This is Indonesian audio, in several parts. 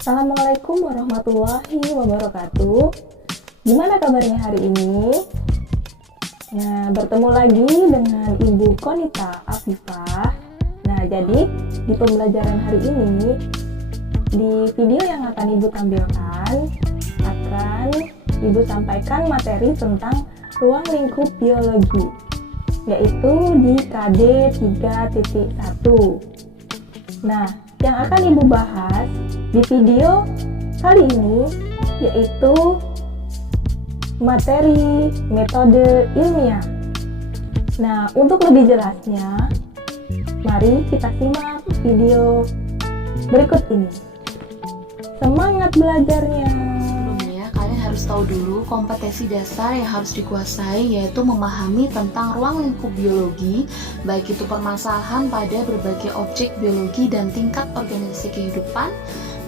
Assalamualaikum warahmatullahi wabarakatuh. Gimana kabarnya hari ini? Nah, bertemu lagi dengan Ibu Konita Afifah. Nah, jadi di pembelajaran hari ini, di video yang akan Ibu tampilkan, akan Ibu sampaikan materi tentang ruang lingkup biologi, yaitu di KD 3.1. Nah, yang akan Ibu bahas di video kali ini yaitu materi metode ilmiah. Nah, untuk lebih jelasnya, mari kita simak video berikut ini. Semangat belajarnya! Sebelumnya, kalian harus tahu dulu kompetensi dasar yang harus dikuasai, yaitu memahami tentang ruang lingkup biologi, baik itu permasalahan pada berbagai objek biologi dan tingkat organisasi kehidupan,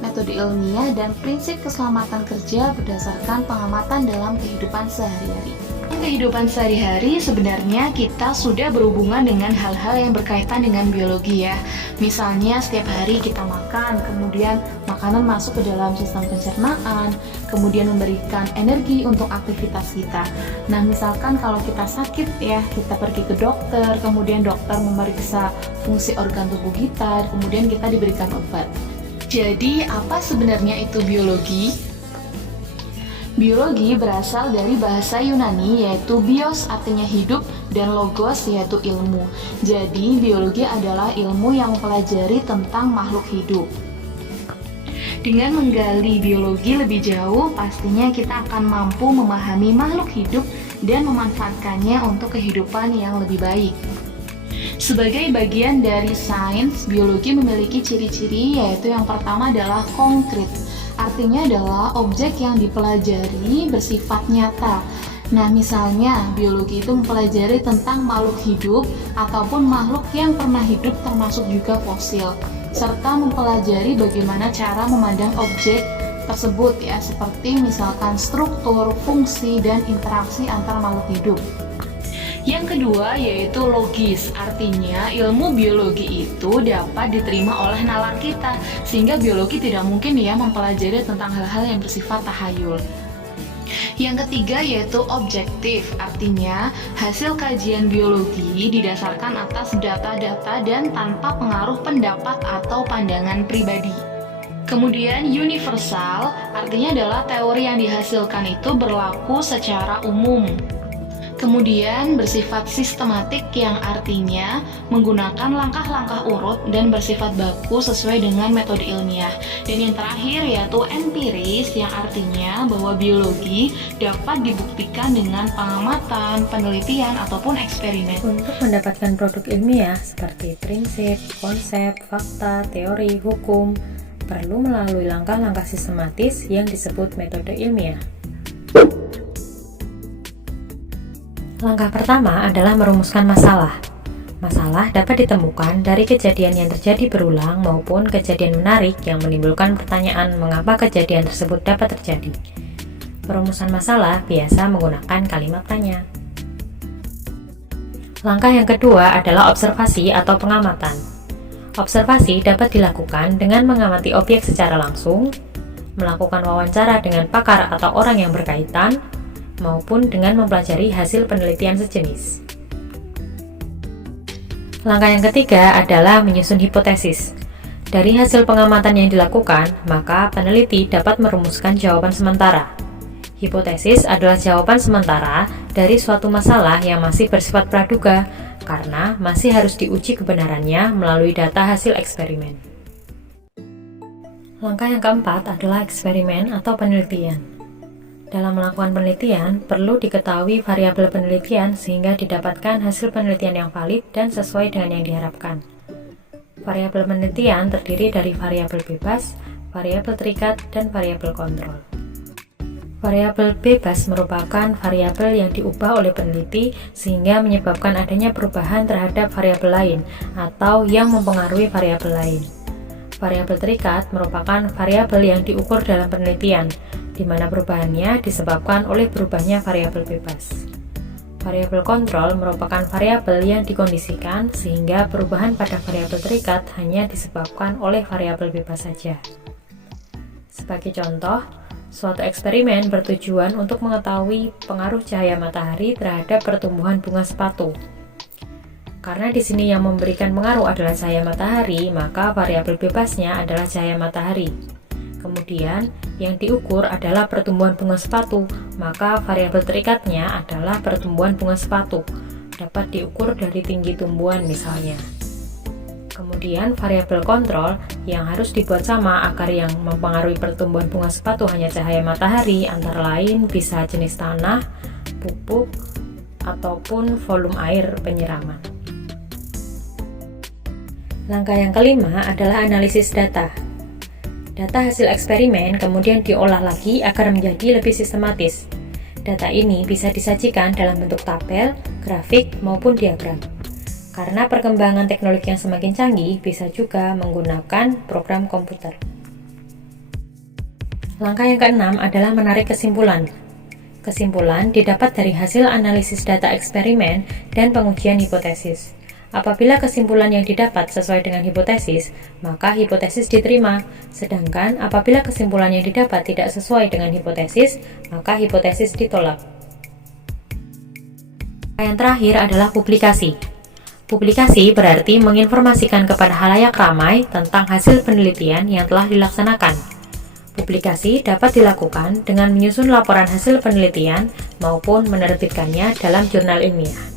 metode ilmiah, dan prinsip keselamatan kerja berdasarkan pengamatan dalam kehidupan sehari-hari. Kehidupan sehari-hari sebenarnya kita sudah berhubungan dengan hal-hal yang berkaitan dengan biologi ya. Misalnya setiap hari kita makan, kemudian makanan masuk ke dalam sistem pencernaan, kemudian memberikan energi untuk aktivitas kita. Nah, misalkan kalau kita sakit ya, kita pergi ke dokter, kemudian dokter memeriksa fungsi organ tubuh kita, kemudian kita diberikan obat. Jadi, apa sebenarnya itu biologi? Biologi berasal dari bahasa Yunani yaitu bios artinya hidup dan logos yaitu ilmu. Jadi biologi adalah ilmu yang mempelajari tentang makhluk hidup. Dengan menggali biologi lebih jauh, pastinya kita akan mampu memahami makhluk hidup dan memanfaatkannya untuk kehidupan yang lebih baik. Sebagai bagian dari sains, biologi memiliki ciri-ciri yaitu yang pertama adalah konkret. Artinya adalah objek yang dipelajari bersifat nyata. Nah, misalnya biologi itu mempelajari tentang makhluk hidup ataupun makhluk yang pernah hidup termasuk juga fosil, serta mempelajari bagaimana cara memandang objek tersebut ya, seperti misalkan struktur, fungsi, dan interaksi antar makhluk hidup. Yang kedua yaitu logis, artinya ilmu biologi itu dapat diterima oleh nalar kita, sehingga biologi tidak mungkin ya mempelajari tentang hal-hal yang bersifat tahayul. Yang ketiga yaitu objektif, artinya hasil kajian biologi didasarkan atas data-data dan tanpa pengaruh pendapat atau pandangan pribadi. Kemudian universal, artinya adalah teori yang dihasilkan itu berlaku secara umum. Kemudian bersifat sistematik yang artinya menggunakan langkah-langkah urut dan bersifat baku sesuai dengan metode ilmiah. Dan yang terakhir yaitu empiris yang artinya bahwa biologi dapat dibuktikan dengan pengamatan, penelitian, ataupun eksperimen. Untuk mendapatkan produk ilmiah seperti prinsip, konsep, fakta, teori, hukum, perlu melalui langkah-langkah sistematis yang disebut metode ilmiah. Langkah pertama adalah merumuskan masalah. Masalah dapat ditemukan dari kejadian yang terjadi berulang maupun kejadian menarik yang menimbulkan pertanyaan mengapa kejadian tersebut dapat terjadi. Perumusan masalah biasa menggunakan kalimat tanya. Langkah yang kedua adalah observasi atau pengamatan. Observasi dapat dilakukan dengan mengamati objek secara langsung, melakukan wawancara dengan pakar atau orang yang berkaitan, maupun dengan mempelajari hasil penelitian sejenis. Langkah yang ketiga adalah menyusun hipotesis. Dari hasil pengamatan yang dilakukan, maka peneliti dapat merumuskan jawaban sementara. Hipotesis adalah jawaban sementara dari suatu masalah yang masih bersifat praduga, karena masih harus diuji kebenarannya melalui data hasil eksperimen. Langkah yang keempat adalah eksperimen atau penelitian. Dalam melakukan penelitian, perlu diketahui variabel penelitian sehingga didapatkan hasil penelitian yang valid dan sesuai dengan yang diharapkan. Variabel penelitian terdiri dari variabel bebas, variabel terikat, dan variabel kontrol. Variabel bebas merupakan variabel yang diubah oleh peneliti sehingga menyebabkan adanya perubahan terhadap variabel lain atau yang mempengaruhi variabel lain. Variabel terikat merupakan variabel yang diukur dalam penelitian, di mana perubahannya disebabkan oleh berubahnya variabel bebas. Variabel kontrol merupakan variabel yang dikondisikan sehingga perubahan pada variabel terikat hanya disebabkan oleh variabel bebas saja. Sebagai contoh, suatu eksperimen bertujuan untuk mengetahui pengaruh cahaya matahari terhadap pertumbuhan bunga sepatu. Karena di sini yang memberikan pengaruh adalah cahaya matahari, maka variabel bebasnya adalah cahaya matahari. Kemudian, yang diukur adalah pertumbuhan bunga sepatu, maka variabel terikatnya adalah pertumbuhan bunga sepatu. Dapat diukur dari tinggi tumbuhan misalnya. Kemudian variabel kontrol yang harus dibuat sama agar yang mempengaruhi pertumbuhan bunga sepatu hanya cahaya matahari, antara lain bisa jenis tanah, pupuk, ataupun volume air penyiraman. Langkah yang kelima adalah analisis data. Data hasil eksperimen kemudian diolah lagi agar menjadi lebih sistematis. Data ini bisa disajikan dalam bentuk tabel, grafik, maupun diagram. Karena perkembangan teknologi yang semakin canggih, bisa juga menggunakan program komputer. Langkah yang keenam adalah menarik kesimpulan. Kesimpulan didapat dari hasil analisis data eksperimen dan pengujian hipotesis. Apabila kesimpulan yang didapat sesuai dengan hipotesis, maka hipotesis diterima. Sedangkan apabila kesimpulan yang didapat tidak sesuai dengan hipotesis, maka hipotesis ditolak. Yang terakhir adalah publikasi. Publikasi berarti menginformasikan kepada khalayak ramai tentang hasil penelitian yang telah dilaksanakan. Publikasi dapat dilakukan dengan menyusun laporan hasil penelitian maupun menerbitkannya dalam jurnal ilmiah.